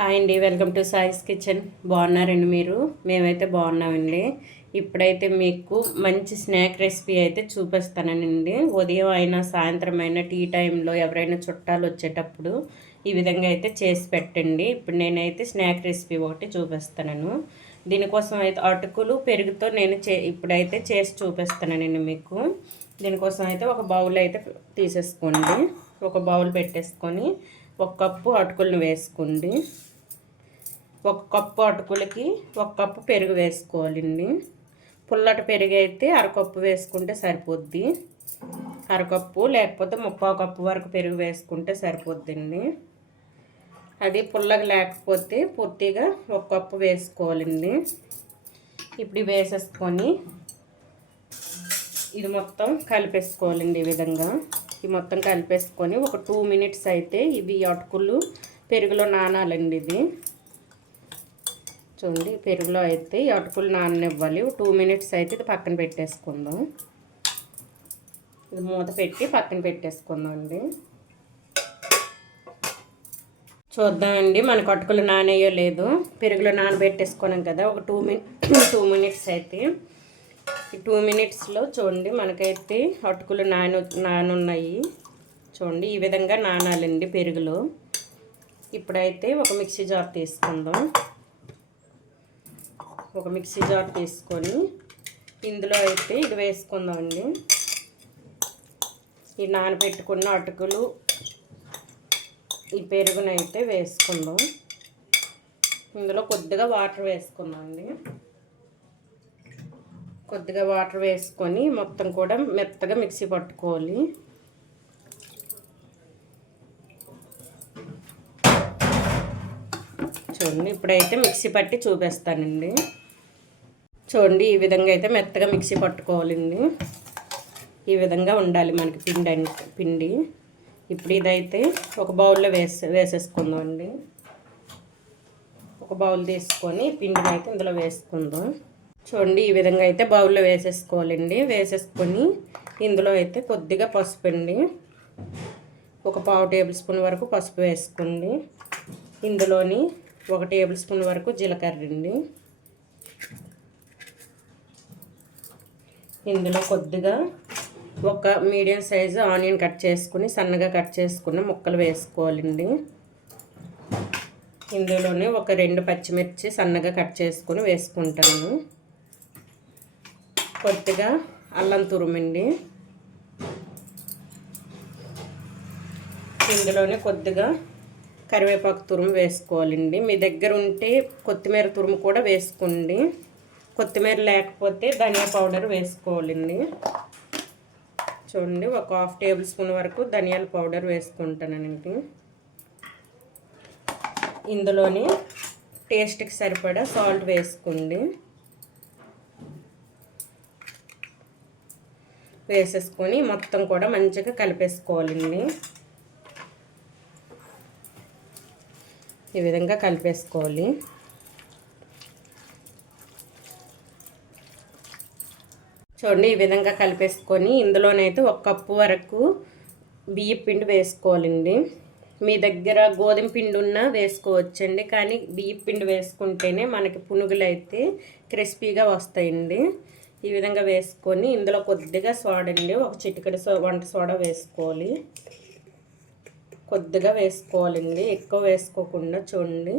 Hi అండి, welcome to సాయిస్ kitchen. బాగున్నారండి మీరు? మేమైతే బాగున్నామండి. ఇప్పుడైతే మీకు మంచి స్నాక్ రెసిపీ అయితే చూపిస్తానండి. ఉదయం అయినా సాయంత్రం అయినా టీ టైంలో ఎవరైనా చుట్టాలు వచ్చేటప్పుడు ఈ విధంగా అయితే చేసి పెట్టండి. ఇప్పుడు నేనైతే స్నాక్ రెసిపీ ఒకటి చూపిస్తాను. దీనికోసం అయితే అటుకులు పెరుగుతో నేను ఇప్పుడైతే చేసి చూపిస్తానండి మీకు. దీనికోసం అయితే ఒక బౌల్ అయితే తీసేసుకోండి. ఒక బౌల్ పెట్టేసుకొని ఒక కప్పు అటుకులను వేసుకోండి. ఒక కప్పు అటుకులకి ఒక కప్పు పెరుగు వేసుకోవాలండి. పుల్లటి పెరుగు అయితే అరకప్పు వేసుకుంటే సరిపోద్ది. అరకప్పు లేకపోతే ముప్పావు కప్పు వరకు పెరుగు వేసుకుంటే సరిపోద్దండి. అది పుల్లగా లేకపోతే పూర్తిగా ఒక కప్పు వేసుకోవాలండి. ఇప్పుడు వేసేసుకొని ఇది మొత్తం కలిపేసుకోవాలండి. ఈ విధంగా ఇది మొత్తం కలిపేసుకొని ఒక 2 మినిట్స్ అయితే ఇవి అటుకులు పెరుగులో నానాలండి. ఇది చూడండి, పెరుగులో అయితే ఈ అటుకులు నాననివ్వాలి. 2 మినిట్స్ అయితే ఇది పక్కన పెట్టేసుకుందాం. ఇది మూత పెట్టి పక్కన పెట్టేసుకుందాం అండి. చూద్దామండి మనకు అటుకులు నానేయో లేదు. పెరుగులో నానబెట్టేసుకున్నాం కదా, ఒక 2 మినిట్స్ అయితే. ఈ 2 మినిట్స్లో చూడండి మనకైతే అటుకులు నానున్నాయి. చూడండి ఈ విధంగా నానాలండి పెరుగులో. ఇప్పుడైతే ఒక మిక్సీ జార్ తీసుకుందాం. ఒక మిక్సీ జార్ తీసుకొని ఇందులో అయితే ఇది వేసుకుందామండి. ఈ నానబెట్టుకున్న అటుకులు ఈ పెరుగునైతే వేసుకుందాం. ఇందులో కొద్దిగా వాటర్ వేసుకుందామండి. కొద్దిగా వాటర్ వేసుకొని మొత్తం కూడా మెత్తగా మిక్సీ పట్టుకోవాలి. చూడండి ఇప్పుడైతే మిక్సీ పట్టి చూపిస్తానండి. చూడండి ఈ విధంగా అయితే మెత్తగా మిక్సీ పట్టుకోవాలండి. ఈ విధంగా ఉండాలి మనకి పిండి. ఇప్పుడు ఇదైతే ఒక బౌల్లో వేసేసుకుందాం. ఒక బౌల్ తీసుకొని పిండిని అయితే ఇందులో వేసుకుందాం. చూడండి ఈ విధంగా అయితే బౌల్లో వేసేసుకోవాలండి. వేసేసుకొని ఇందులో అయితే కొద్దిగా పసుపు అండి, ఒక 1/2 టేబుల్ స్పూన్ వరకు పసుపు వేసుకోండి. ఇందులోని 1 టేబుల్ స్పూన్ వరకు జీలకర్ర అండి. ఇందులో కొద్దిగా ఒక మీడియం సైజు ఆనియన్ కట్ చేసుకుని సన్నగా కట్ చేసుకున్న ముక్కలు వేసుకోవాలండి. ఇందులోనే ఒక 2 పచ్చిమిర్చి సన్నగా కట్ చేసుకుని వేసుకుంటాను. కొద్దిగా అల్లం తురుమండి. ఇందులోనే కొద్దిగా కరివేపాకు తురుము వేసుకోవాలండి. మీ దగ్గర ఉంటే కొత్తిమీర తురుము కూడా వేసుకోండి. కొత్తిమీర లేకపోతే ధనియా పౌడర్ వేసుకోవాలండి. చూడండి ఒక 1/2 టేబుల్ స్పూన్ వరకు ధనియాల పౌడర్ వేసుకుంటానండి. ఇందులోని టేస్ట్కి సరిపడా సాల్ట్ వేసుకోండి. వేసేసుకొని మొత్తం కూడా మంచిగా కలిపేసుకోవాలండి. ఈ విధంగా కలిపేసుకోవాలి. చూడండి ఈ విధంగా కలిపేసుకొని ఇందులోనైతే 1 కప్పు వరకు బియ్యం పిండి వేసుకోవాలండి. మీ దగ్గర గోధుమ పిండి ఉన్నా వేసుకోవచ్చండి, కానీ బియ్యం పిండి వేసుకుంటేనే మనకి పునుగులు అయితే క్రిస్పీగా వస్తాయండి. ఈ విధంగా వేసుకొని ఇందులో కొద్దిగా సోడా అండి, ఒక చిటికెడు వంట సోడా వేసుకోవాలి. కొద్దిగా వేసుకోవాలండి, ఎక్కువ వేసుకోకుండా. చూడండి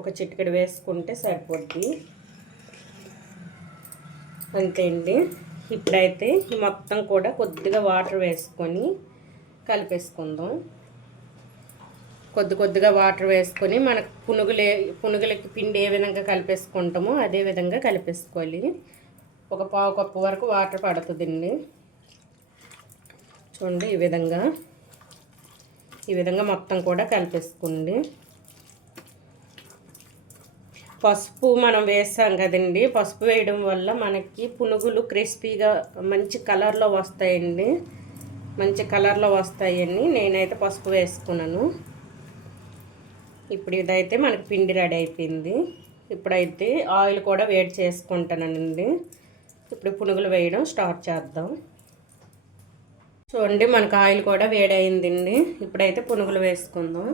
ఒక చిటికెడు వేసుకుంటే సరిపోద్ది. అంతే అండి. ఇప్పుడైతే మొత్తం కూడా కొద్దిగా వాటర్ వేసుకొని కలిపేసుకుందాం. కొద్దిగా వాటర్ వేసుకొని మనకు పునుగులకి పిండి ఏ విధంగా కలిపేసుకుంటామో అదే విధంగా కలిపేసుకోవాలి. ఒక 1/2 కప్పు వరకు వాటర్ పడుతుందండి. చూడండి ఈ విధంగా మొత్తం కూడా కలిపేసుకోండి. పసుపు మనం వేసాం కదండి, పసుపు వేయడం వల్ల మనకి పునుగులు క్రిస్పీగా మంచి కలర్లో వస్తాయండి. మంచి కలర్లో వస్తాయని నేనైతే పసుపు వేసుకున్నాను. ఇప్పుడు ఇదైతే మనకి పిండి రెడీ అయిపోయింది. ఇప్పుడైతే ఆయిల్ కూడా వేడి చేసుకుంటానండి. ఇప్పుడు పునుగులు వేయడం స్టార్ట్ చేద్దాం. చూడండి మనకు ఆయిల్ కూడా వేడి అయిందండి. ఇప్పుడైతే పునుగులు వేసుకుందాం.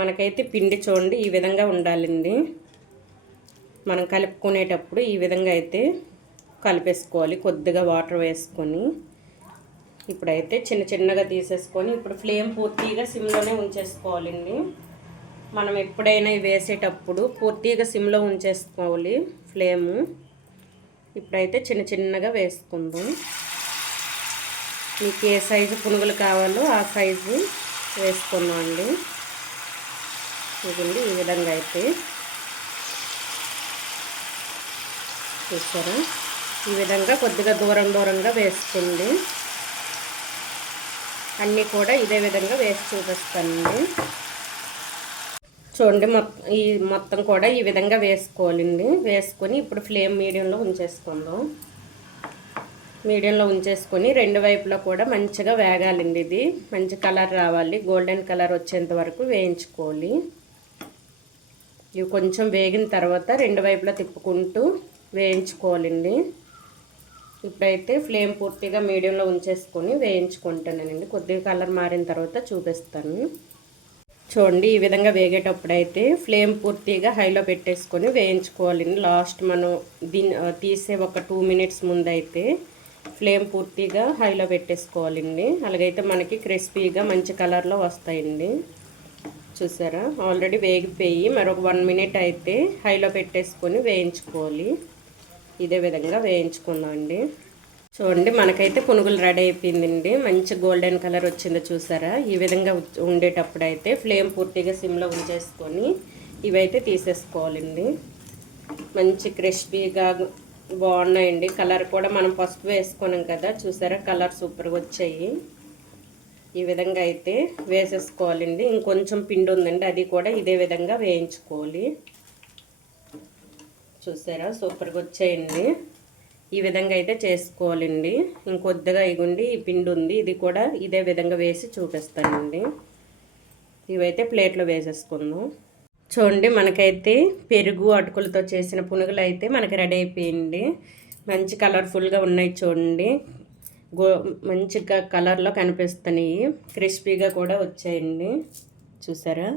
మనకైతే పిండి చూడండి ఈ విధంగా ఉండాలండి. మనం కలుపుకునేటప్పుడు ఈ విధంగా అయితే కలిపేసుకోవాలి, కొద్దిగా వాటర్ వేసుకొని. ఇప్పుడైతే చిన్న చిన్నగా తీసేసుకొని ఇప్పుడు ఫ్లేమ్ పూర్తిగా సిమ్లోనే ఉంచేసుకోవాలండి. మనం ఎప్పుడైనా వేసేటప్పుడు పూర్తిగా సిమ్లో ఉంచేసుకోవాలి ఫ్లేము. ఇప్పుడైతే చిన్న చిన్నగా వేసుకుందాం. మీకు ఏ సైజు పునుగులు కావాలో ఆ సైజు వేసుకున్నాం అండి. ఇదండి ఈ విధంగా అయితే చూసారా, ఈ విధంగా కొద్దిగా దూరంగా వేసుకోండి. అన్నీ కూడా ఇదే విధంగా వేసి చూపిస్తానండి. చూడండి ఈ మొత్తం కూడా ఈ విధంగా వేసుకోవాలండి. వేసుకొని ఇప్పుడు ఫ్లేమ్ మీడియంలో ఉంచేసుకుందాం. మీడియంలో ఉంచేసుకొని రెండు వైపులా కూడా మంచిగా వేగాలండి. ఇది మంచి కలర్ రావాలి, గోల్డెన్ కలర్ వచ్చేంత వరకు వేయించుకోవాలి. ఇవి కొంచెం వేగిన తర్వాత రెండు వైపులా తిప్పుకుంటూ వేయించుకోవాలండి. ఇప్పుడైతే ఫ్లేమ్ పూర్తిగా మీడియంలో ఉంచేసుకొని వేయించుకుంటానండి. కొద్దిగా కలర్ మారిన తర్వాత చూపిస్తాను. చూడండి ఈ విధంగా వేగేటప్పుడైతే ఫ్లేమ్ పూర్తిగా హైలో పెట్టేసుకొని వేయించుకోవాలండి. లాస్ట్ మనం తీసే ఒక 2 మినిట్స్ ముందైతే ఫ్లేమ్ పూర్తిగా హైలో పెట్టేసుకోవాలండి. అలాగైతే మనకి క్రిస్పీగా మంచి కలర్లో వస్తాయండి. చూసారా, ఆల్రెడీ వేగిపోయి మరొక 1 మినిట్ అయితే హైలో పెట్టేసుకొని వేయించుకోవాలి. ఇదే విధంగా వేయించుకుందామండి. చూడండి మనకైతే పునుగులు రెడీ అయిపోయిందండి. మంచి గోల్డెన్ కలర్ వచ్చిందో చూసారా. ఈ విధంగా ఉండేటప్పుడు అయితే ఫ్లేమ్ పూర్తిగా సిమ్లో ఉంచేసుకొని ఇవైతే తీసేసుకోవాలండి. మంచి క్రిస్పీగా బాగున్నాయండి. కలర్ కూడా మనం పసుపు వేసుకున్నాం కదా, చూసారా కలర్ సూపర్గా వచ్చాయి. ఈ విధంగా అయితే వేసేసుకోవాలండి. ఇంకొంచెం పిండి ఉందండి, అది కూడా ఇదే విధంగా వేయించుకోవాలి. చూసారా సూపర్గా వచ్చాయండి. ఈ విధంగా అయితే చేసుకోవాలండి. ఇంకొద్దిగా ఇగుండి ఈ పిండి ఉంది, ఇది కూడా ఇదే విధంగా వేసి చూపిస్తానండి. ఇవైతే ప్లేట్లో వేసేసుకుందాం. చూడండి మనకైతే పెరుగు అటుకులతో చేసిన పునుగులు అయితే మనకి రెడీ అయిపోయింది. మంచి కలర్ఫుల్గా ఉన్నాయి చూడండి. మంచిగా కలర్లో కనిపిస్తున్నాయి. క్రిస్పీగా కూడా వచ్చాయండి. చూసారా,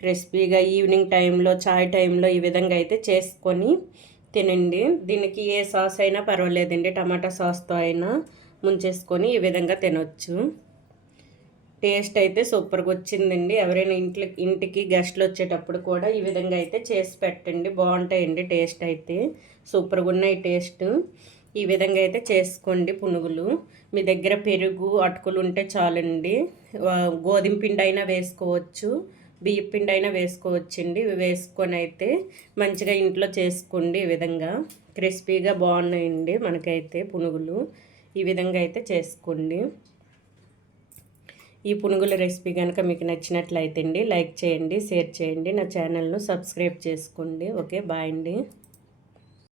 క్రిస్పీగా ఈవినింగ్ టైంలో చాయ్ టైంలో ఈ విధంగా అయితే చేసుకొని తినండి. దీనికి ఏ సాస్ అయినా పర్వాలేదండి, టమాటా సాస్తో అయినా ముంచేసుకొని ఈ విధంగా తినొచ్చు. టేస్ట్ అయితే సూపర్గా వచ్చిందండి. ఎవరైనా ఇంటికి గెస్ట్లు వచ్చేటప్పుడు కూడా ఈ విధంగా అయితే చేసి పెట్టండి, బాగుంటాయండి. టేస్ట్ అయితే సూపర్గా ఉన్నాయి టేస్ట్. ఈ విధంగా అయితే చేసుకోండి పునుగులు. మీ దగ్గర పెరుగు అటుకులు ఉంటే చాలండి. గోధుమ పిండి అయినా వేసుకోవచ్చు, బియ్యం పిండి అయినా వేసుకోవచ్చండి. ఇవి వేసుకొని అయితే మంచిగా ఇంట్లో చేసుకోండి. ఈ విధంగా క్రిస్పీగా బాగున్నాయండి మనకైతే పునుగులు. ఈ విధంగా అయితే చేసుకోండి. ఈ పునుగుల రెసిపీ కనుక మీకు నచ్చినట్లయితే అండి లైక్ చేయండి, షేర్ చేయండి, నా ఛానల్ను సబ్స్క్రైబ్ చేసుకోండి. ఓకే, బాయ్ అండి.